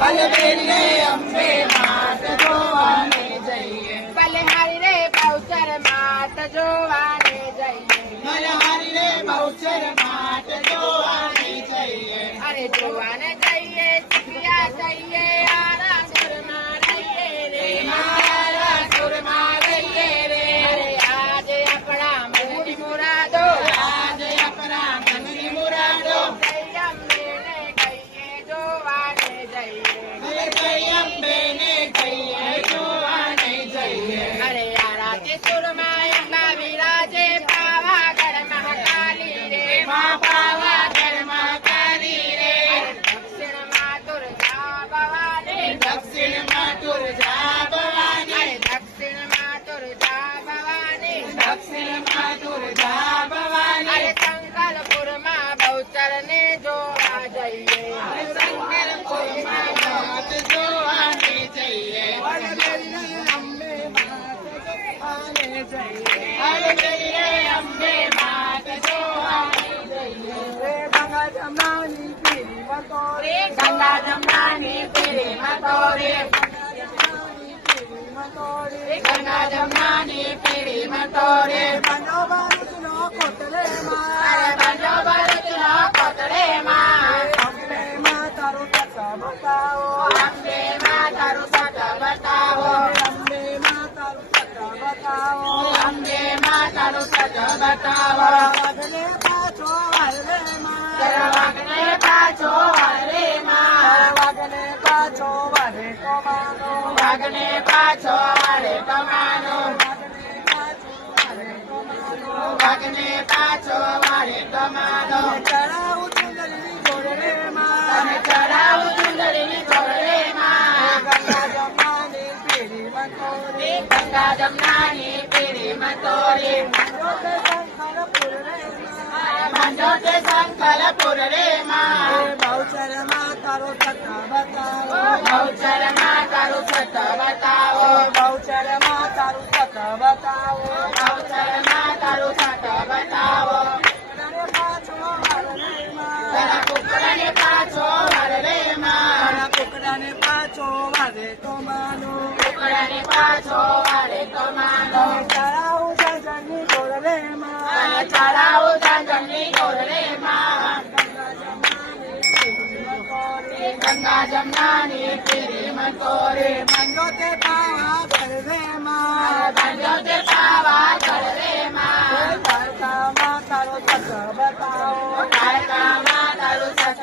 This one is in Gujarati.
બલબેલે અંબે માત જોવાને જઈએ. બલહારી રે બહુચર માત જોવાને જઈએ. બલહારી રે બહુચર માત જોવાને જઈએ. અરે જોવાને જઈએ ચિકિયા જઈએ આરા સુરમાં રહીએ રે. મારા સુરમાં રહીએ રે. અરે આજે આપણા મનની મુરાદો આજે આપણા મનની મુરાદો જય અંબેને કહીએ જોવાને જઈએ. જય અંબેને કહીએ જોવાને જઈએ. અરે આરાતી સુરમાં અંબા વિરાજે પાવાગઢ મહાકાલી રે. માં પાવાગઢમાં કાલી રે. દક્ષિણમાં દુર્ગા ભવાની. દક્ષિણમાં તુરજા ભવાની. અરે દક્ષિણમાં દુર્ગા ભવાની. દક્ષિણમાં તુરજા ભવાની. અરે સંકલપુરમાં બહુચરને જોવા જઈએ. શંકરપુરમાં માત જોવાને જઈએ. બલબેલે અંબે માત જોવાને જઈએ. બલબેલે અંબે માત જોવાને જઈએ. રે ગંગા જમનાની પીરી મતોરે. ગંગા જમનાની પીરીમાં તોરે. ગંગા જમનાની પીરીમાં તોરે. બંધો ભરૂચનો કોટલેમાં. અરે બંધો ભરૂચનો કોટડેમાં. અંબે માં તારું તત બતાવો. અંબે માં તારું સત બતાવો. અંબે માં તારું તત બતાવો. અંબે માં તારું સત બતાવો. વાઘને પાછો વાળવે માં. વાઘને પાછો વારે માં. વાઘને પાછો વાળે તો માનો. વાઘને પાછો વારે કમાનો. વાઘને પાછો વારે કમાનો. ચડાવું ચુંદડી જોડે માં. તમે ચડાવું ચુંદડીની ઘોડેમાં. ગંગા જમવાની પીરી મતોરે. ગંગા જમનાની પીરીમાં તોરે. શંકરપુર રે માં. બાંધો તે સંકલપુર રે માં. બહુચરમાં તારો તત બતાવો. બહુચરમાં તારું સત બતાવો. બહુચરમાં તારું તત બતાવો. બહુચરમાં તારું સત બતાવો. તને પાછો વાળવે માં. તારા કુકડાને પાછો વારે માં. તારા કુકડાને પાછો વાળે તો માનો. કુકડાને પાછો વારે કમાનો. ચડાવું જજની જોડે માં. અને ચડાવું ચાંદની ઘોડે માં. ગંગા જમનાની પીરીમાં તોરે. બંધો તે પાવા ભરવે માં. બાંધો તે પાવા ઘરે માં. દ્વારકામાં તારો તત બતાવો. દ્વારકામાં તારું સત